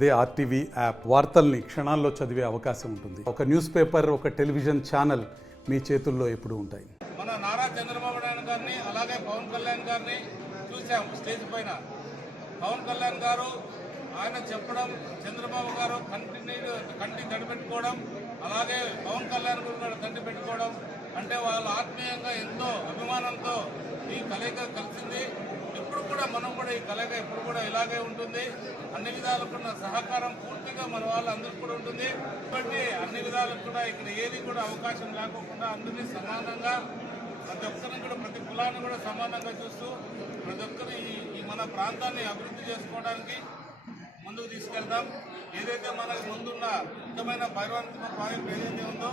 అదే RTV app వార్తల్ని క్షణాల్లో చదివే అవకాశం ఉంటుంది. ఒక న్యూస్ పేపర్, ఒక టెలివిజన్ ఛానల్ మీ చేతుల్లో ఎప్పుడూ ఉంటాయి. మన నారా చంద్రబాబు నాయుడు గారిని అలాగే పవన్ కళ్యాణ్ గారిని చూసాం స్టేజ్ పైన. పవన్ కళ్యాణ్ గారు ఆయన చెప్పడం, చంద్రబాబు గారు కంటి తడిపెట్టుకోవడం, అలాగే పవన్ కళ్యాణ్ గారు కంటి పెట్టుకోవడం అంటే వాళ్ళు ఆత్మీయంగా ఎంతో అభిమానంతో ఈ కలయిక కలిసింది. ఇప్పుడు కూడా మనం కూడా ఈ కలయిక ఇప్పుడు కూడా ఇలాగే ఉంటుంది. అన్ని విధాలుకున్న సహకారం పూర్తిగా మన వాళ్ళందరికీ కూడా ఉంటుంది. కాబట్టి అన్ని విధాలకు కూడా ఇక్కడ ఏది కూడా అవకాశం లేకోకుండా అందరినీ సమానంగా ప్రతి ఒక్కరిని కూడా ప్రతి కులాన్ని కూడా సమానంగా చూస్తూ ప్రతి ఒక్కరు ఈ మన ప్రాంతాన్ని అభివృద్ధి చేసుకోవడానికి ముందుకు తీసుకెళ్తాం. ఏదైతే మనకు ముందున్న ముఖ్యమైన భైరవాత్మక ప్రాజెక్టు ఏదైతే ఉందో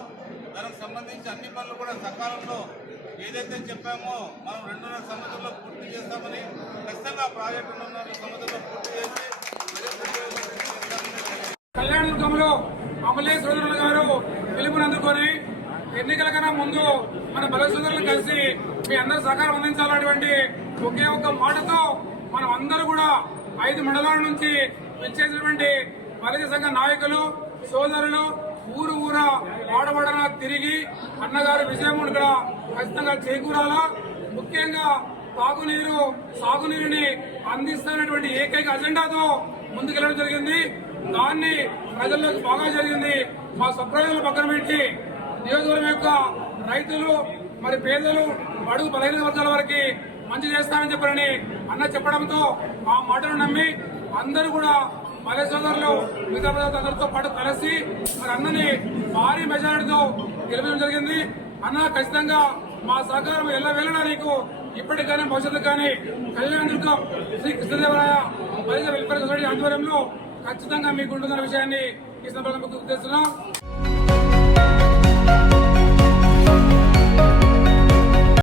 దానికి సంబంధించి అన్ని పనులు కూడా సకాలంలో ఏదైతే చెప్పామో మనం 2.5 సంవత్సరంలో పూర్తి చేస్తామని ఖచ్చితంగా ప్రాజెక్టు 2.5 సంవత్సరంలో పూర్తి చేసి కళ్యాణదుర్గంలో అమలేష్ సోదరులు గారు పిలుపునందుకొని ఎన్నికల కన్నా ముందు మన బల సోదరులు కలిసి మీ అందరూ సహకారం అందించాలన్నటువంటి ఒకే ఒక్క మాటతో మనం అందరూ కూడా 5 మండలాల నుంచి వచ్చేసినటువంటి బలిజ సంఘ నాయకులు సోదరులు ఊరు వాడబడన తిరిగి అన్నగారి విజయం ఇక్కడ ఖచ్చితంగా చేకూరాలా. ముఖ్యంగా తాగునీరు సాగునీరుని అందిస్తున్నటువంటి ఏకైక అజెండాతో ముందుకెళ్లడం జరిగింది. దాన్ని ప్రజల్లోకి బాగా జరిగింది. మా స్వప్రయోజనాలు పక్కన పెట్టి నియోజకవర్గం యొక్క రైతులు మరి పేదలు అడుగు బలహీన వర్గాల వరకు మంచి చేస్తామని చెప్పారని అన్న చెప్పడంతో ఆ మాటను నమ్మి అందరూ కూడా మలే సోదరులు మిగతా అందరితో పాటు కలిసి మరి అన్నని భారీ మెజారిటీతో గెలిపించడం జరిగింది. అన్న ఖచ్చితంగా మా సహకారం ఎల్లవేళలా నీకు ఇప్పటికి కానీ భవిష్యత్తు కానీ కళ్యాణదుర్గం శ్రీ కృష్ణదేవరాయ బలిజ వెల్ఫేర్ సొసైటీ ఆధ్వర్యంలో ఖచ్చితంగా మీకు ఉంటుందన్న విషయాన్ని ఈ సందర్భంగా గుర్తు చేస్తున్నాం.